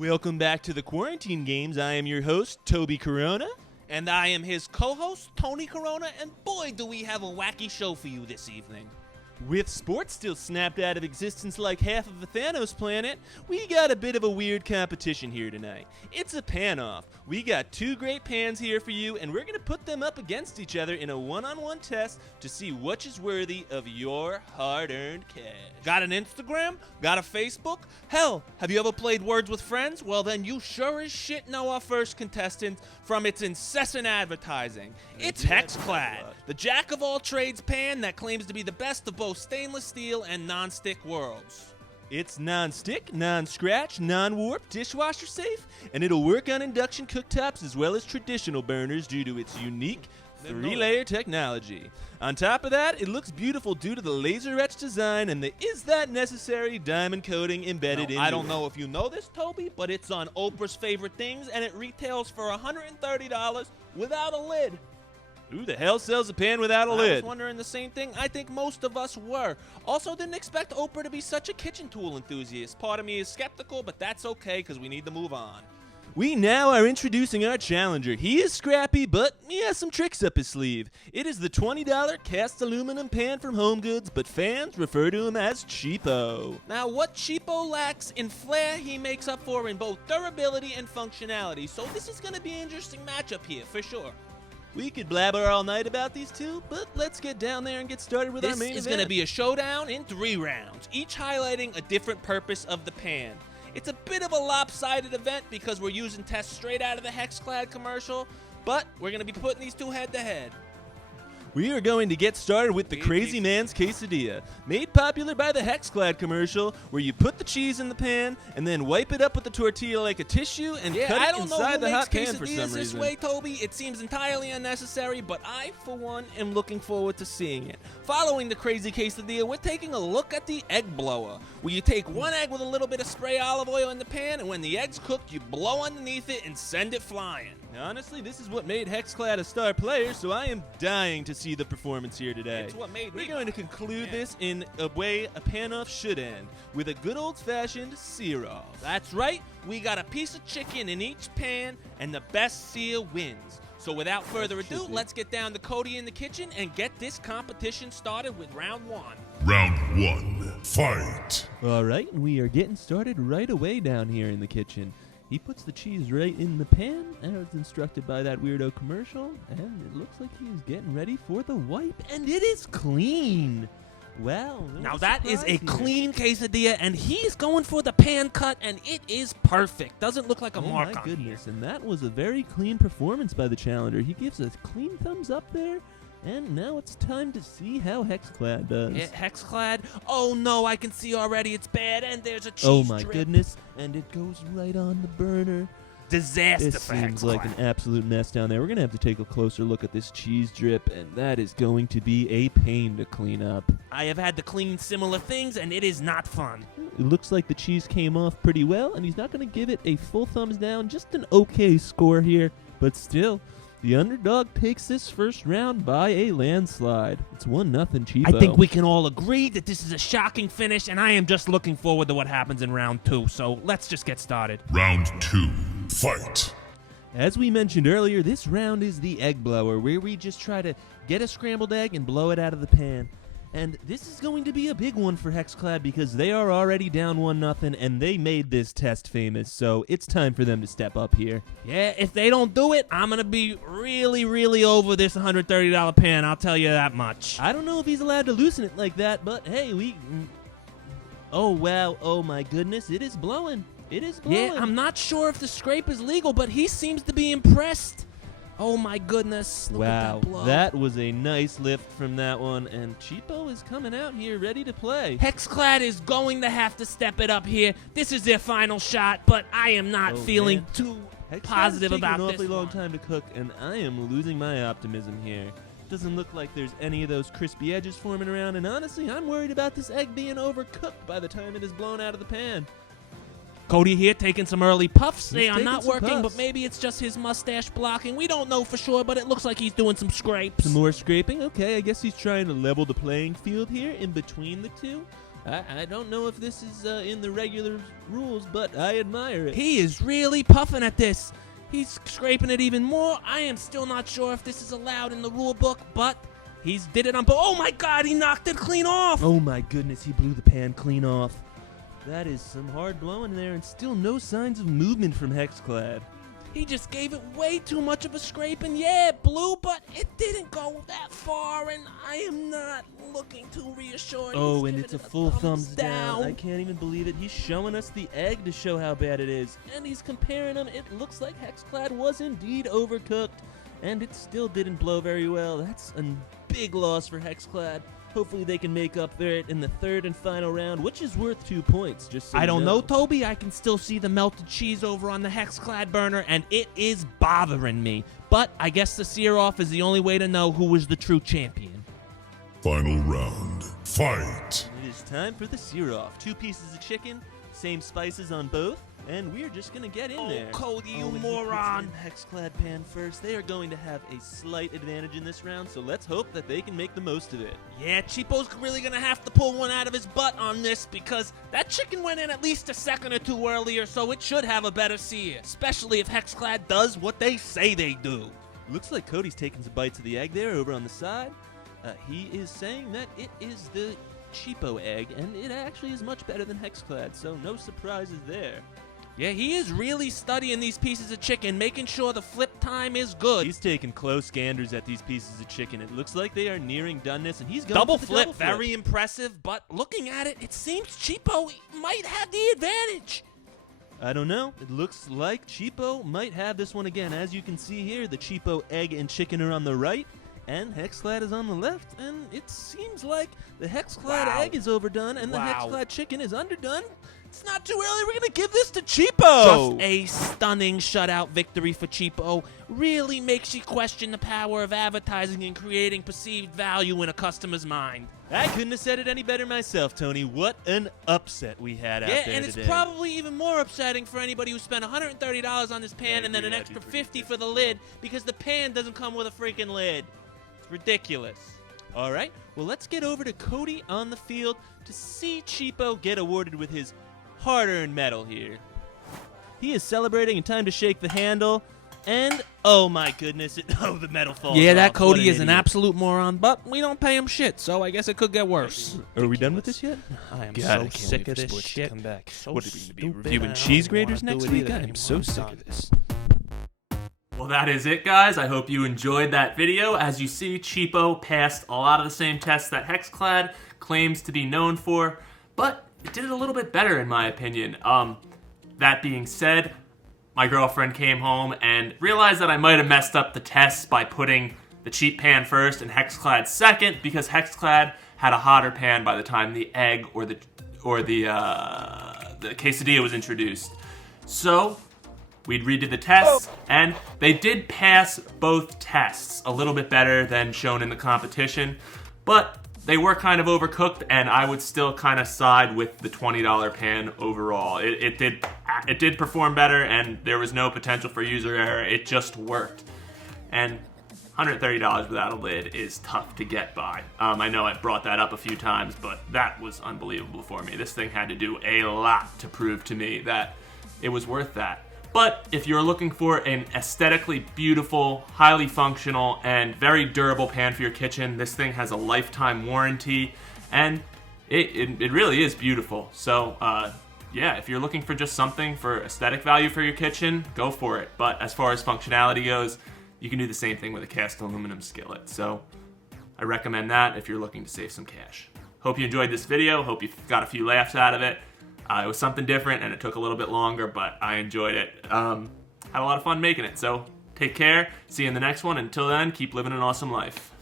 Welcome back to the Quarantine Games. I am your host, Toby Corona. And I am his co-host, Tony Corona, and boy, do we have a wacky show for you this evening. With sports still snapped out of existence like half of the Thanos planet, we got a bit of a weird competition here tonight. It's a pan-off. We got two great pans here for you, and we're going to put them up against each other in a one-on-one test to see which is worthy of your hard-earned cash. Got an Instagram? Got a Facebook? Hell, have you ever played Words with Friends? Well, then you sure as shit know our first contestant from its incessant advertising. It's Hexclad, the jack-of-all-trades pan that claims to be the best of both stainless steel and non-stick worlds. It's non-stick, non-scratch, non-warp, dishwasher safe, and it'll work on induction cooktops as well as traditional burners due to its unique 3-layer technology. On top of that, it looks beautiful due to the laser-etched design and the is that necessary diamond coating embedded in it. I don't know if you know this, Toby, but it's on Oprah's Favorite Things, and it retails for $130 without a lid. Who the hell sells a pan without a lid? I was wondering the same thing. I think most of us were. Also, didn't expect Oprah to be such a kitchen tool enthusiast. Part of me is skeptical, but that's okay because we need to move on. We now are introducing our challenger. He is scrappy, but he has some tricks up his sleeve. It is the $20 cast aluminum pan from HomeGoods, but fans refer to him as Cheapo. Now, what Cheapo lacks in flair, he makes up for in both durability and functionality. So this is going to be an interesting matchup here, for sure. We could blabber all night about these two, but let's get down there and get started with our main event. This is going to be a showdown in 3 rounds, each highlighting a different purpose of the pan. It's a bit of a lopsided event because we're using tests straight out of the Hexclad commercial, but we're going to be putting these two head-to-head. We are going to get started with the Crazy Man's Quesadilla, made popular by the Hexclad commercial, where you put the cheese in the pan and then wipe it up with the tortilla like a tissue and cut it inside the hot pan for some reason. This way, Toby, it seems entirely unnecessary, but I, for one, am looking forward to seeing it. Following the Crazy Quesadilla, we're taking a look at the egg blower, where you take one egg with a little bit of spray olive oil in the pan, and when the egg's cooked, you blow underneath it and send it flying. Honestly, this is what made Hexclad a star player, so I am dying to see the performance here today. It's what made me. We're going to conclude this in a way a pan-off should end, with a good old-fashioned sear-off. That's right. We got a piece of chicken in each pan, and the best sear wins. So without further ado, let's get down to Cody in the kitchen and get this competition started with round 1. Round 1, fight! All right, and we are getting started right away down here in the kitchen. He puts the cheese right in the pan, as instructed by that weirdo commercial, and it looks like he's getting ready for the wipe, and it is clean. Wow. Now that is a clean quesadilla, and he's going for the pan cut, and it is perfect. Doesn't look like a mark on here. Oh my goodness, here. And that was a very clean performance by the challenger. He gives a clean thumbs up there. And now it's time to see how Hexclad does. Hexclad? Oh no, I can see already it's bad, and there's a cheese Oh my drip. goodness, and it goes right on the burner. Disaster This for seems Hexclad. like an absolute mess down there. We're going to have to take a closer look at this cheese drip, and that is going to be a pain to clean up. I have had to clean similar things, and it is not fun. It looks like the cheese came off pretty well, and he's not going to give it a full thumbs down, just an okay score here, but still. The underdog takes this first round by a landslide. It's 1-0 Cheapo. I think we can all agree that this is a shocking finish, and I am just looking forward to what happens in round 2. So let's just get started. Round 2, fight! As we mentioned earlier, this round is the egg blower, where we just try to get a scrambled egg and blow it out of the pan. And this is going to be a big one for Hexclad because they are already down 1-0, and they made this test famous, so it's time for them to step up here. Yeah, if they don't do it, I'm going to be really, really over this $130 pan, I'll tell you that much. I don't know if he's allowed to loosen it like that, but hey, Oh, wow. Oh, my goodness. It is blowing. It is blowing. Yeah, I'm not sure if the scrape is legal, but he seems to be impressed. Oh my goodness. Look wow, at that blow. That was a nice lift from that one, and Cheapo is coming out here ready to play. Hexclad is going to have to step it up here. This is their final shot, but I am not feeling too positive about this. It's taking an awfully long time to cook, and I am losing my optimism here. Doesn't look like there's any of those crispy edges forming around, and honestly, I'm worried about this egg being overcooked by the time it is blown out of the pan. Cody here taking some early puffs. They are not working, puffs. but maybe it's just his mustache blocking. We don't know for sure, but it looks like he's doing some scrapes. Some more scraping? Okay, I guess he's trying to level the playing field here in between the two. I don't know if this is in the regular rules, but I admire it. He is really puffing at this. He's scraping it even more. I am still not sure if this is allowed in the rule book, but he's did it on both. Oh my God, he knocked it clean off. Oh my goodness, he blew the pan clean off. That is some hard blowing there, and still no signs of movement from Hexclad. He just gave it way too much of a scrape, and yeah, it blew, but it didn't go that far, and I am not looking too reassured. Oh, He's and giving it's a it full thumbs down. I can't even believe it. He's showing us the egg to show how bad it is. And he's comparing them. It looks like Hexclad was indeed overcooked. And it still didn't blow very well. That's a big loss for Hexclad. Hopefully they can make up for it in the third and final round, which is worth 2 points, just so I you don't know, Toby. I can still see the melted cheese over on the Hexclad burner, and it is bothering me. But I guess the sear-off is the only way to know who is the true champion. Final round. Fight. It is time for the sear-off. 2 pieces of chicken, same spices on both, and we're just going to get in there. Cody, you and he moron. puts in Hexclad pan first. They are going to have a slight advantage in this round, so let's hope that they can make the most of it. Yeah, Cheapo's really gonna have to pull one out of his butt on this because that chicken went in at least a second or two earlier, so it should have a better sear, especially if Hexclad does what they say they do. Looks like Cody's taking some bites of the egg there over on the side. He is saying that it is the cheapo egg, and it actually is much better than Hexclad, so no surprises there. Yeah, he is really studying these pieces of chicken, making sure the flip time is good. He's taking close ganders at these pieces of chicken. It looks like they are nearing doneness, and he's going double for the flip, double flip. very impressive, but looking at it, it seems Cheapo might have the advantage. I don't know. It looks like Cheapo might have this one again. As you can see here, the Cheapo egg and chicken are on the right, and Hexclad is on the left, and it seems like the Hexclad egg is overdone, and the Hexclad chicken is underdone. It's not too early. We're going to give this to Cheapo. Just a stunning shutout victory for Cheapo. Really makes you question the power of advertising and creating perceived value in a customer's mind. I couldn't have said it any better myself, Tony. What an upset we had out there today. Yeah, and it's probably even more upsetting for anybody who spent $130 on this pan and then an extra $50 for the lid because the pan doesn't come with a freaking lid. It's ridiculous. All right, well, let's get over to Cody on the field to see Cheapo get awarded with his hard-earned medal here. He is celebrating in time to shake the handle, and oh my goodness, the medal falls Yeah, off. that Cody is an idiot. absolute moron, but we don't pay him shit, so I guess it could get worse. Are we done with this yet? I am God, so sick of this shit. Come back. So What are we going to be stupid. reviewing I cheese don't wanna graters do next it week? either I am anymore. so I'm sick done. of this. Well, that is it, guys. I hope you enjoyed that video. As you see, Cheapo passed a lot of the same tests that Hexclad claims to be known for, but it did it a little bit better, in my opinion. That being said, my girlfriend came home and realized that I might have messed up the tests by putting the cheap pan first and Hexclad second, because Hexclad had a hotter pan by the time the egg or the quesadilla was introduced. So we'd redid the tests, and they did pass both tests a little bit better than shown in the competition, but they were kind of overcooked, and I would still kind of side with the $20 pan overall. It did perform better, and there was no potential for user error. It just worked. And $130 without a lid is tough to get by. I know I brought that up a few times, but that was unbelievable for me. This thing had to do a lot to prove to me that it was worth that. But if you're looking for an aesthetically beautiful, highly functional, and very durable pan for your kitchen, this thing has a lifetime warranty, and it really is beautiful. So, yeah, if you're looking for just something for aesthetic value for your kitchen, go for it. But as far as functionality goes, you can do the same thing with a cast aluminum skillet. So I recommend that if you're looking to save some cash. Hope you enjoyed this video. Hope you got a few laughs out of it. It was something different, and it took a little bit longer, but I enjoyed it. Had a lot of fun making it, so take care. See you in the next one. Until then, keep living an awesome life.